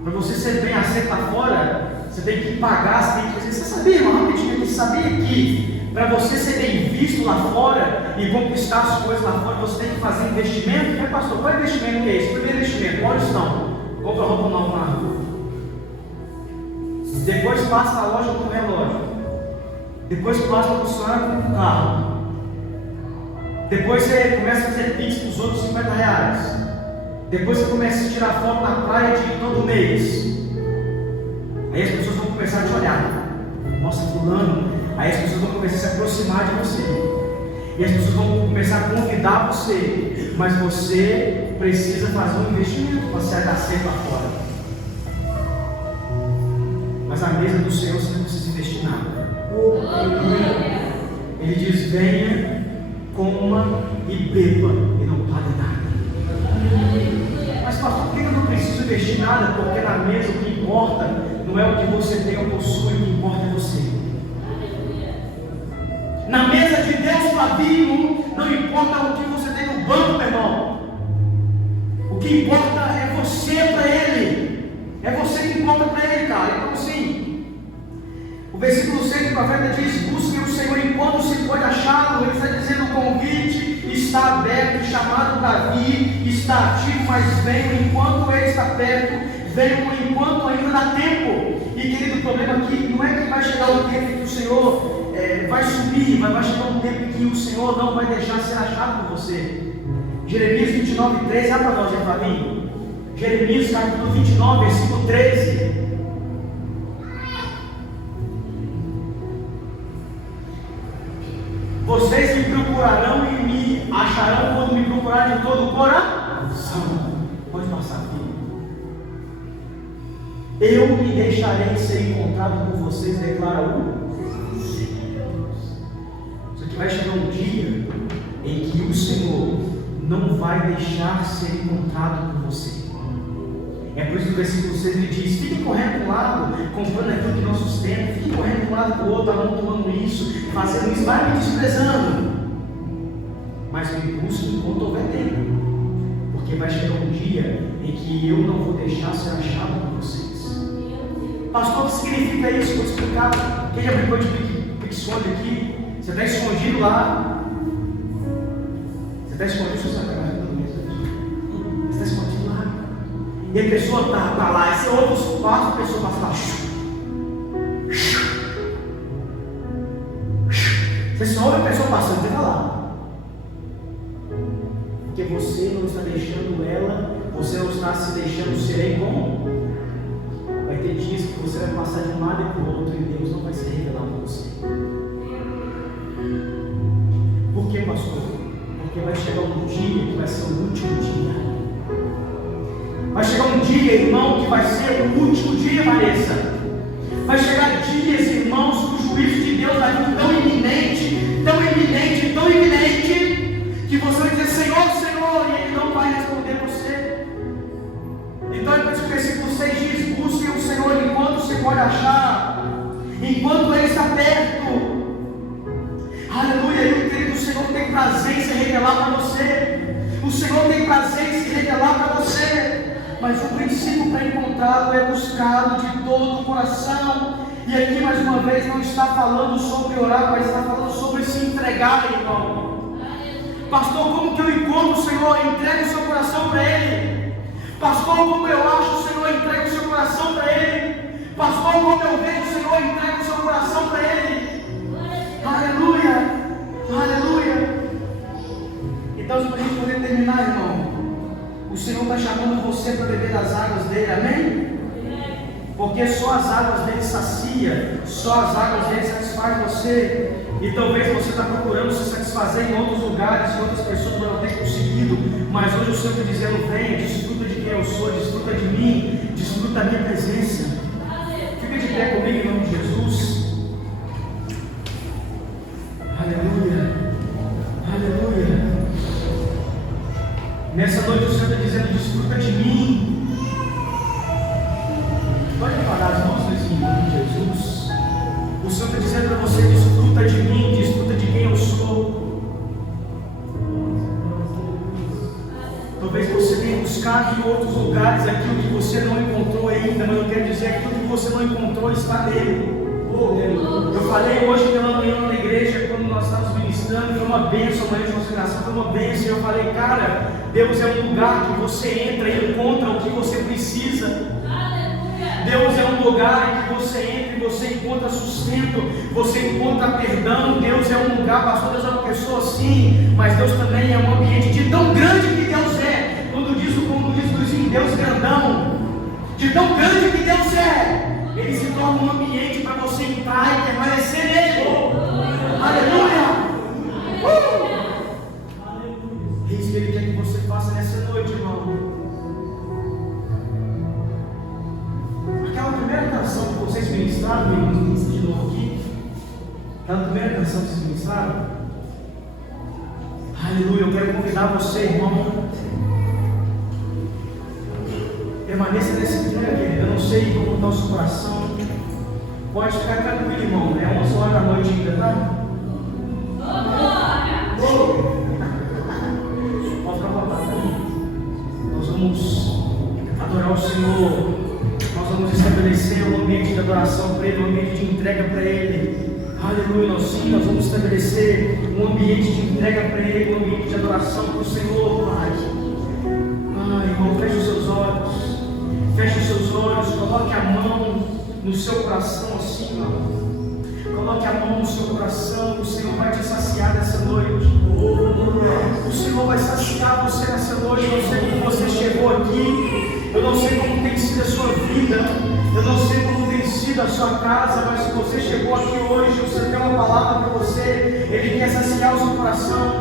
Para você ser bem aceito lá fora, você tem que pagar, você tem que fazer. Você sabia, irmão, rapidinho, você sabia que para você ser bem visto lá fora e conquistar as coisas lá fora, você tem que fazer investimento? Pastor, qual investimento que é esse? Primeiro investimento, olha estão, compra roupa nova na rua. Depois passa na loja com o relógio. Depois passa para o funcionário com o carro. Depois você começa a fazer pix para os outros R$50. Depois você começa a tirar foto na praia de todo mês. Aí as pessoas vão começar a te olhar. Nossa, fulano. Aí as pessoas vão começar a se aproximar de você. E as pessoas vão começar a convidar você. Mas você precisa fazer um investimento para se agacer lá fora. Mas na mesa do Senhor você não precisa investir nada. Ele Ele diz: venha, coma e beba e não pague nada. Mas pastor, por que eu não preciso investir nada? Porque na mesa o que importa não é o que você tem ou possui, o que importa é você. Na mesa de Deus, Fabinho, não importa o que você tem no banco, meu irmão. O que importa é você para Ele. É você que importa para Ele, cara. Então assim, o versículo 6 do profeta diz: busquem o Senhor enquanto se pode achá-lo. Ele está dizendo: o convite está aberto, chamado Davi está ativo, mas venham enquanto Ele está perto, venham enquanto ainda dá tempo. E querido, o problema aqui não é que vai chegar o tempo que o Senhor vai subir, mas vai chegar um tempo que o Senhor não vai deixar ser achado por você. Jeremias 29, 13, abra para nós, Fabinho. Jeremias capítulo 29, versículo 13. Vocês me procurarão e me acharão quando me procurarem de todo o coração. Pode passar aqui. Eu me deixarei ser encontrado por vocês, declara o Só que vai chegar um dia em que o Senhor não vai deixar ser encontrado por você. É por isso que o versículo 6 ele diz: fiquem correndo de um lado, comprando aquilo que não sustenta, fiquem correndo de um lado para o outro, amontoando isso, fazendo isso, vai me desprezando. Mas me busque enquanto houver tempo, porque vai chegar um dia em que eu não vou deixar ser achado por vocês. Pastor, o que significa isso? Vou te explicar. Quem já brincou de pique-esconde aqui? Você está escondido lá. Você está escondido, você está escondido lá. E a pessoa está lá, e você ouve os passos, a pessoa passa lá. Você só ouve a pessoa passando, você está lá. Porque você não está deixando ela, você não está se deixando ser igual. Vai ter dias que você vai passar de um lado e para o outro, e Deus não vai se revelar para você. Por que, pastor? Porque vai chegar um dia que vai ser o último dia. Vai chegar um dia, irmão, que vai ser o último dia, Vanessa. Vai chegar dias, irmãos, que o juízo de Deus vai vir tão iminente, tão iminente, tão iminente, que você vai dizer: Senhor, Senhor, e Ele não vai responder você. Então, o versículo 6 diz: busquem o Senhor enquanto se pode achar, enquanto Ele está perto. Aleluia. E o querido, o Senhor tem prazer em se revelar para você. O Senhor tem prazer em se revelar para você. Mas o princípio para encontrá-lo é buscá-lo de todo o coração. E aqui mais uma vez não está falando sobre orar, mas está falando sobre se entregar, irmão. Pastor, como que eu encontro o Senhor? Entregue o seu coração para Ele. Pastor, como eu acho o Senhor? Entregue o seu coração para Ele. Pastor, como eu vejo o Senhor? Entregue o seu coração para Ele. Aleluia, aleluia. Então, para a gente poder terminar, irmão, o Senhor está chamando você para beber das águas dele, amém? Porque só as águas dele sacia, só as águas dele satisfaz você. E talvez você está procurando se satisfazer em outros lugares, que outras pessoas não têm conseguido. Mas hoje o Senhor está dizendo: venha, desfruta de quem eu sou, desfruta de mim, desfruta da minha presença. Fica de pé comigo em nome de Jesus. Aleluia, aleluia. Nessa noite o Senhor está dizendo: desfruta de mim. Pode parar as mãos nesse nome de Jesus. O Senhor está dizendo para você: desfruta de mim, desfruta de quem eu sou. Talvez você tenha buscado em outros lugares aquilo que você não encontrou ainda, mas eu quero dizer: aquilo que você não encontrou está nele. Eu falei hoje pela manhã na igreja, quando nós estávamos ministrando, foi uma bênção, amanhã de consagração, foi uma bênção. Eu falei: cara, Deus é um lugar que você entra e encontra o que você precisa. Deus é um lugar em que você entra e você encontra sustento, você encontra perdão. Deus é um lugar, pastor, Deus é uma pessoa sim, mas Deus também é um ambiente de tão grande que Deus é. Como diz Luizinho, Deus grandão, de tão grande que Deus é, Ele se torna um ambiente para você entrar e permanecer nele. Aleluia! É isso que Ele quer que você faça nessa noite, irmão. Aquela primeira canção que vocês ministraram, irmãos, de novo aqui. Aquela primeira canção que vocês ministraram, Aleluia. Eu quero convidar você, irmão. Permaneça nesse dia, querido. Eu não sei como está o seu coração. Pode ficar tranquilo, irmão. É 11 horas da noite ainda, tá? Pode ficar papai, tá? Nós vamos adorar o Senhor. Nós vamos estabelecer um ambiente de adoração para Ele, um ambiente de entrega para Ele. Aleluia, nós vamos estabelecer um ambiente de entrega para Ele, um ambiente de adoração para o Senhor, Pai. Irmão, feche os seus olhos. Feche os seus olhos, coloque a mão no seu coração assim, ó. Coloque a mão no seu coração, o Senhor vai te saciar nessa noite. O Senhor vai saciar você nessa noite. Eu não sei como você chegou aqui, eu não sei como tem sido a sua vida, eu não sei como tem sido a sua casa, mas se você chegou aqui hoje, você tem uma palavra para você, Ele quer saciar o seu coração.